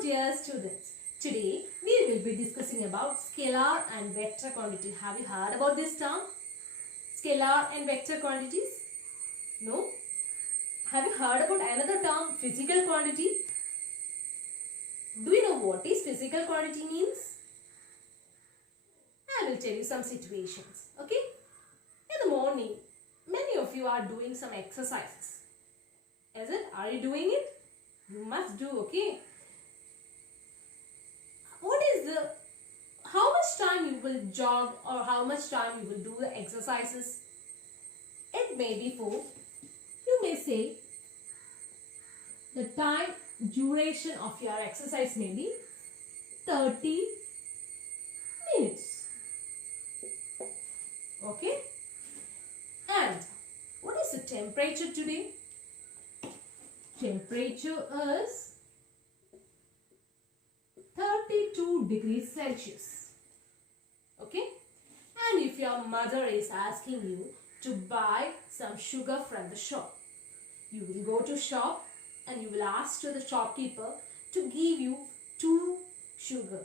dear students. Today we will be discussing about scalar and vector quantity. Have you heard about this term? Scalar and vector quantities? No? Have you heard about another term, physical quantity? Do you know what is physical quantity means? I will tell you some situations. Okay? In the morning, many of you are doing some exercises. Is it? Are you doing it? You must do, okay? How much time you will jog or how much time you will do the exercises? It may be for, you may say, the time duration of your exercise may be 30 minutes. Okay? And what is the temperature today? Temperature is 32 degrees Celsius. Okay? And if your mother is asking you to buy some sugar from the shop, you will go to shop and you will ask to the shopkeeper to give you 2 sugar.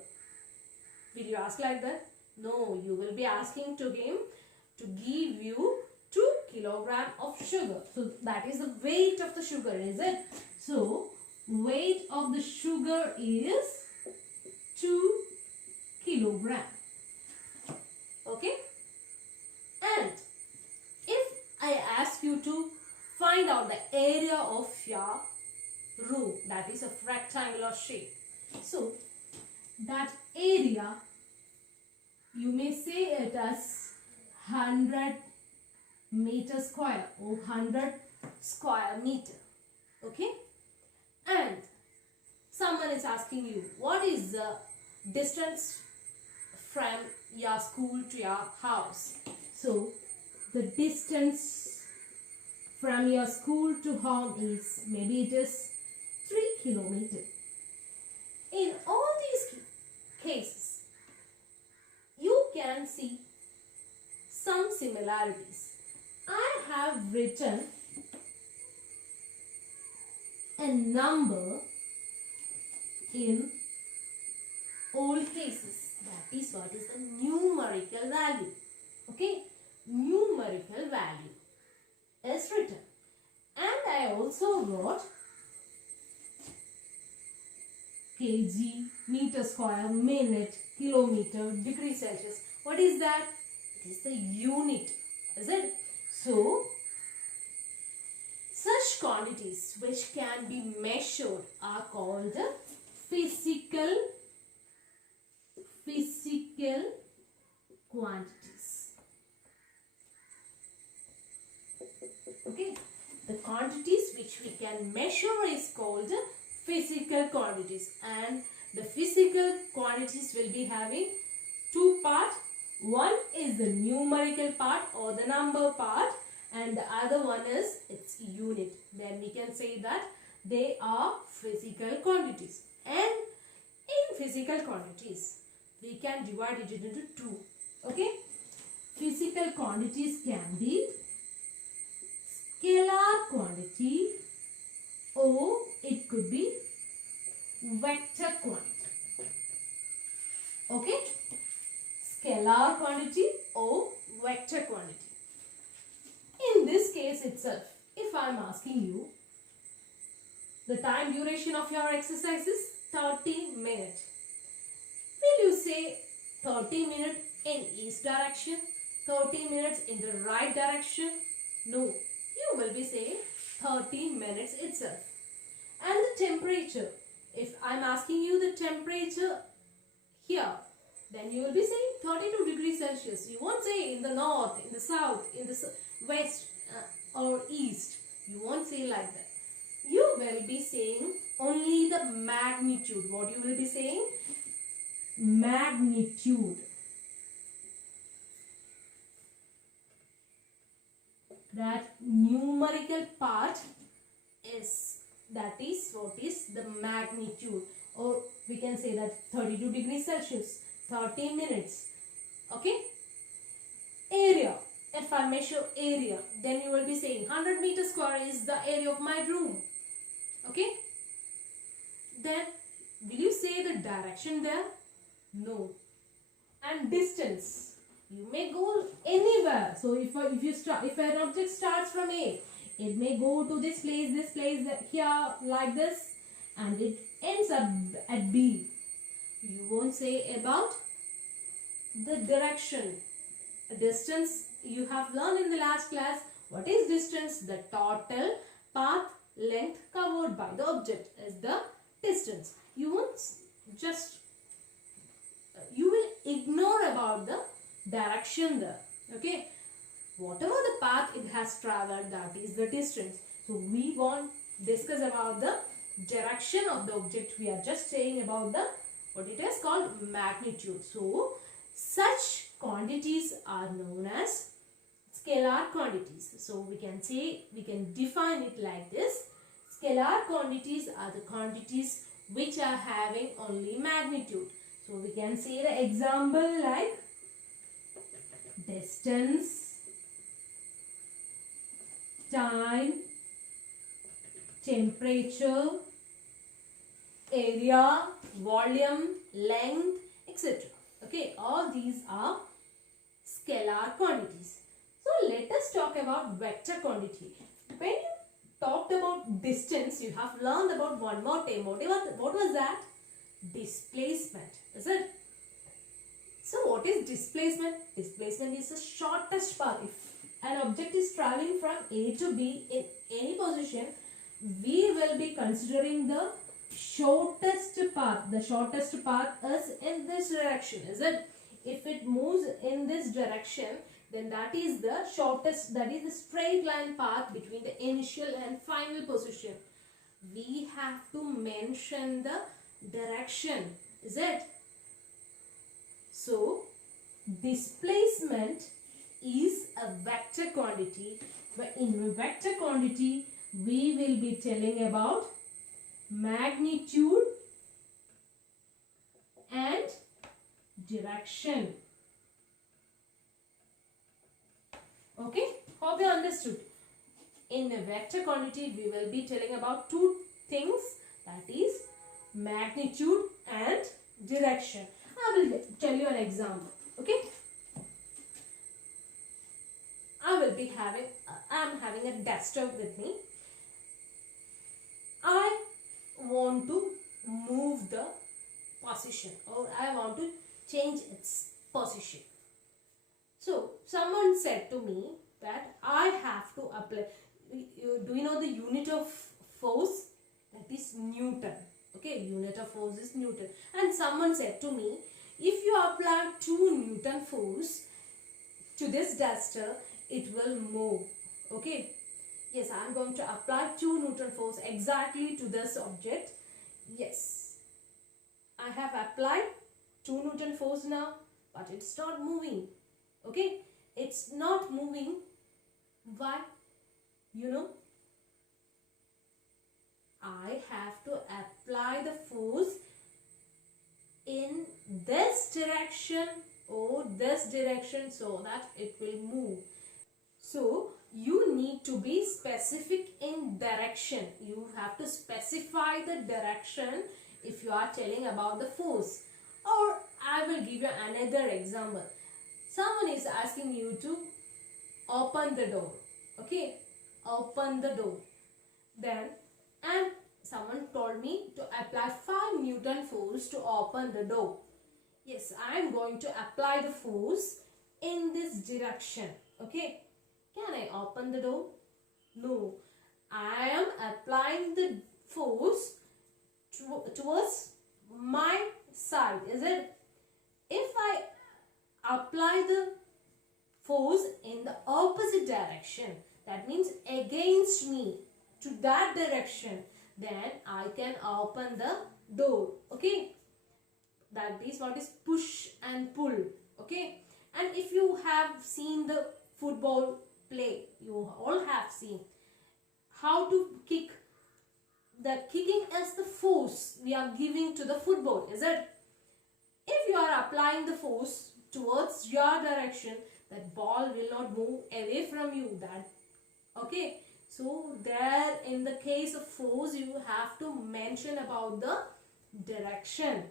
Will you ask like that? No, you will be asking to him to give you 2 kilogram of sugar. So that is the weight of the sugar, is it? So weight of the sugar is 2 kilogram. Okay? And if I ask you to find out the area of your room, that is a rectangular shape. So that area, you may say it as 100 meter square or 100 square meter. Okay? And someone is asking you, what is the distance from your school to your house? So the distance from your school to home is, maybe it is 3 kilometers. In all these cases, you can see some similarities. I have written a number in all cases. That is what is the numerical value. Okay? Numerical value is written. And I also wrote kg, meter square, minute, kilometer, degree Celsius. What is that? It is the unit. Is it? So, such quantities which can be measured are called physical quantities. Okay, the quantities which we can measure is called physical quantities, and the physical quantities will be having 2 parts. One is the numerical part or the number part, and the other one is its unit. Then we can say that they are physical quantities. And in physical quantities, we can divide it into 2. Okay? Physical quantities can be scalar quantity or it could be vector quantity. Okay? Scalar quantity or vector quantity. In this case itself, if I am asking you, the time duration of your exercise is 30 minutes. Will you say 30 minutes in each direction, 30 minutes in the right direction? No, you will be saying 30 minutes itself. And the temperature, if I am asking you the temperature here, then you will be saying 32 degrees Celsius. You won't say in the north, in the south, in the west or east. You won't say like that. You will be saying only the magnitude. What you will be saying? Magnitude. That numerical part is, that is what is the magnitude, or we can say that 32 degrees Celsius, 30 minutes. Okay? Area. If I measure area, then you will be saying 100 meter square is the area of my room. Okay? Then will you say the direction there? No. And distance, you may go anywhere. So if an object starts from A, it may go to this place, here, like this, and it ends up at B. You won't say about the direction. Distance, you have learned in the last class. What is distance? The total path length covered by the object is the distance. You won't just, you will ignore about the direction there. Okay. Whatever the path it has traveled, that is the distance. So we won't discuss about the direction of the object. We are just saying about the, what it is called, magnitude. So such quantities are known as scalar quantities. So we can say, we can define it like this. Scalar quantities are the quantities which are having only magnitude. So we can say the example like distance, time, temperature, area, volume, length, etc. Okay, all these are scalar quantities. So let us talk about vector quantity. When you talked about distance, you have learned about one more term. What was that? Displacement. Is it? So what is displacement? Displacement is the shortest path. If an object is traveling from A to B in any position, we will be considering the shortest path. The shortest path is in this direction. Is it? If it moves in this direction, then that is the shortest, that is the straight line path between the initial and final position. We have to mention the direction. Is it? So displacement is a vector quantity. But in vector quantity, we will be telling about magnitude and direction. Okay, hope you understood. In a vector quantity, we will be telling about two things, that is magnitude and direction. I will tell you an example. Okay, I am having a desktop with me. I want to move the position, or I want to change its position. So someone said to me that I have to apply, do you know the unit of force? That is Newton. Okay, unit of force is Newton. And someone said to me, if you apply 2 Newton force to this duster, it will move. Okay. Yes, I am going to apply 2 Newton force exactly to this object. Yes, I have applied 2 Newton force now, but it's not moving. Okay, it's not moving. Why? You know, I have to apply the force in this direction or this direction so that it will move. So you need to be specific in direction. You have to specify the direction if you are telling about the force. Or I will give you another example. Someone is asking you to open the door. Okay, open the door. Then, and someone told me to apply 5 Newton force to open the door. Yes, I am going to apply the force in this direction. Okay, can I open the door? No, I am applying the force towards my side. Is it? If I apply the force in the opposite direction, that means against me, to that direction, then I can open the door. Okay, that is what is push and pull. Okay, and if you have seen the football play, you all have seen how to kick. The kicking is the force we are giving to the football. Is it? If you are applying the force towards your direction, that ball will not move away from you. That, okay, so there in the case of force, you have to mention about the direction.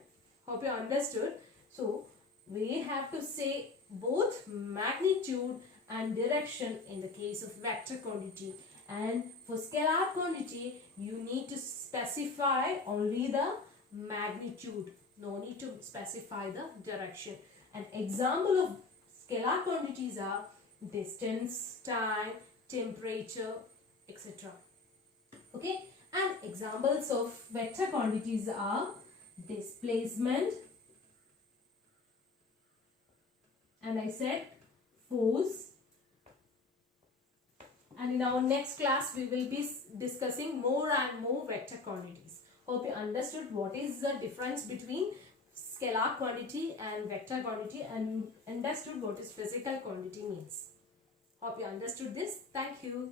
Hope you understood. So we have to say both magnitude and direction in the case of vector quantity, and for scalar quantity you need to specify only the magnitude, no need to specify the direction. An example of scalar quantities are distance, time, temperature, etc. Okay, and examples of vector quantities are displacement, and I said force. And in our next class we will be discussing more and more vector quantities. Hope you understood what is the difference between scalar quantity and vector quantity, and you understood what is physical quantity means. Hope you understood this. Thank you.